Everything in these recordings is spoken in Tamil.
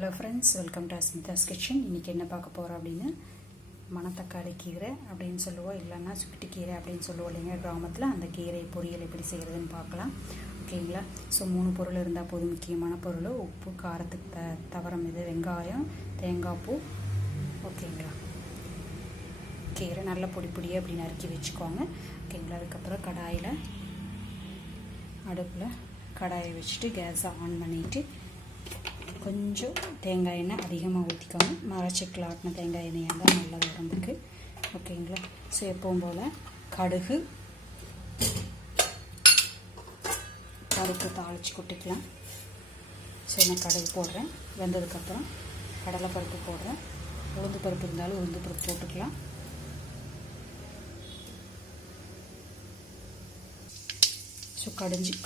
Hello friends, welcome to Asmitha's kitchen. இன்றைக்கி என்ன பார்க்க போகிறோம் அப்படின்னு, மணத்தக்காளி கீரை அப்படின்னு சொல்லுவோம், இல்லைன்னா சுக்கிட்டு கீரை அப்படின்னு சொல்லுவோம் இல்லைங்க கிராமத்தில். அந்த கீரை பொரியல் எப்படி செய்கிறதுன்னு பார்க்கலாம். ஓகேங்களா? ஸோ 3 பொருள் இருந்தால் போதும். முக்கியமான பொருள் உப்பு, காரத்துக்கு தவறம் இது வெங்காயம், தேங்காய் பூ. ஓகேங்களா? கீரை நல்ல பொடி பொடியாக அப்படி நறுக்கி வச்சுக்கோங்க. ஓகேங்களா? அதுக்கப்புறம் அடுப்பில் கடாயை வச்சுட்டு கேஸை ஆன் பண்ணிவிட்டு கொஞ்சம் தேங்காய் எண்ணெய் அதிகமாக ஊற்றிக்கோங்க. மரச்செக்கில் ஆட்டின தேங்காய் எண்ணெயாக தான் நல்லது உடம்புக்கு. ஓகேங்களா? ஸோ எப்பவும் போல் கடுகு தாளித்து கொட்டிக்கலாம். ஸோ நான் கடுகு போடுறேன். வெந்ததுக்கப்புறம் கடலைப்பருப்பு போடுறேன். உளுந்து பருப்பு இருந்தாலும் உளுந்து பருப்பு போட்டுக்கலாம். ஸோ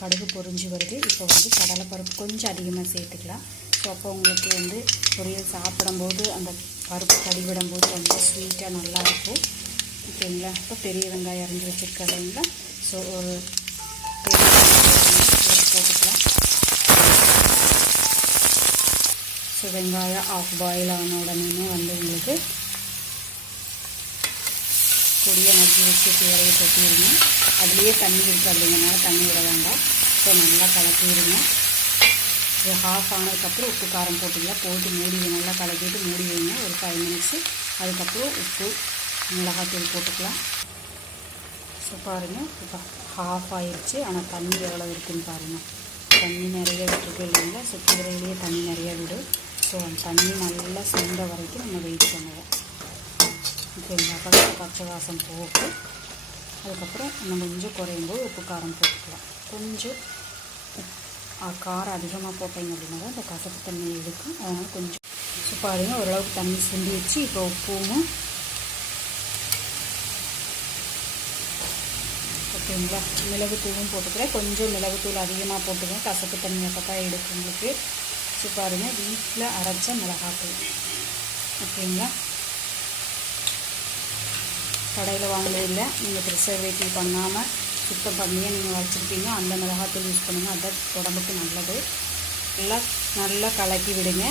கடுகு பொரிஞ்சு வருது. இப்போ கடலைப்பருப்பு கொஞ்சம் அதிகமாக சேர்த்துக்கலாம். ஸோ அப்போ உங்களுக்கு பொரியல் சாப்பிடும்போது அந்த பருப்பு கடிவிடும்போது ரொம்ப ஸ்வீட்டாக நல்லாயிருக்கும். ஓகேங்களா? இப்போ பெரிய வெங்காயம் அரைஞ்சி வச்சுருக்கீங்களா? ஸோ ஒரு பெரிய போட்டுக்கலாம். ஸோ வெங்காயம் ஆஃப் பாயில் ஆன உடனே உங்களுக்கு பொடியை நறுக்கி வச்சு கீரையை கொட்டிடுங்க. அதுலேயே தண்ணி இருக்குது அப்படிங்கிறனால தண்ணி விட வேண்டாம். ஸோ நல்லா கலக்கிடுங்க. இது ஹாஃப் ஆனதுக்கப்புறம் உப்பு காரம் போட்டுக்கலாம். போட்டு நல்லா கலக்கிட்டு மூடி வைங்க ஒரு 5 மினிட்ஸு. அதுக்கப்புறம் உப்பு மிளகாத்தூள் போட்டுக்கலாம். ஸோ பாருங்கள், இப்போ ஹாஃப் ஆயிடுச்சு. ஆனால் தண்ணி எவ்வளோ இருக்குதுன்னு பாருங்கள். தண்ணி நிறைய விட்டுருக்கு இல்லைங்களா? ஸோ கீரையிலேயே தண்ணி நிறைய விடும். ஸோ அந்த தண்ணி நல்லா சுண்ட வரைக்கும் நம்ம வெயிட் பண்ணுவோம். ஓகேங்களா? பச்சை வாசம் போட்டு அதுக்கப்புறம் நம்ம கொஞ்சம் குறையும் போது உப்பு காரம் போட்டுக்கலாம். கொஞ்சம் காரம் அதிகமாக போட்டீங்க அப்படின்னா தான் இந்த கசப்பு தண்ணி எடுக்கும். அதனால் கொஞ்சம் பாருங்கள், ஓரளவுக்கு தண்ணி சுண்டி வச்சு இப்போ உப்பும் ஓகேங்களா மிளகுத்தூளும் போட்டுக்கிறேன். கொஞ்சம் மிளகுத்தூள் அதிகமாக போட்டுக்கிறேன், கசப்பு தண்ணி அப்போ தான் எடுக்கும் உங்களுக்கு. ஸோ பாருங்கள், வீட்டில் அரைச்ச மிளகாத்தூள். ஓகேங்களா? கடையில் வாங்குறதில்லை, நீங்கள் ப்ரிசர்வேட்டிவ் பண்ணாமல் சுத்தம் பண்ணியே நீங்கள் வச்சுருப்பீங்க. அந்த மிளகாத்தூள் யூஸ் பண்ணுங்கள், அதுதான் உடம்புக்கு நல்லது. நல்லா கலக்கி விடுங்க.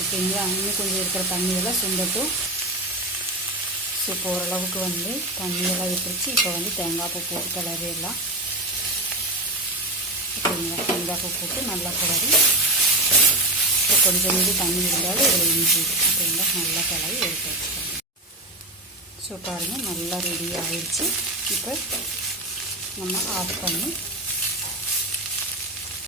ஓகேங்களா? இன்னும் கொஞ்சம் இருக்கிற தண்ணியெல்லாம் சுண்டட்டும். ஸோ இப்போ ஓரளவுக்கு தண்ணியெல்லாம் விட்டுருச்சு. இப்போ தேங்காய் பூ போட்டு கிளறிடலாம். ஓகேங்களா? தேங்காய் பூ போட்டு நல்லா கிளறி இப்போ கொஞ்சம் தண்ணி இருந்தாலும் இதில் இஞ்சி. ஓகேங்களா? நல்லா கிளறி எடுத்து வச்சுக்கோங்க. ஸோ பாருங்கள், நல்லா ரெடி ஆகிடுச்சு. இப்போ நம்ம ஆஃப் பண்ணி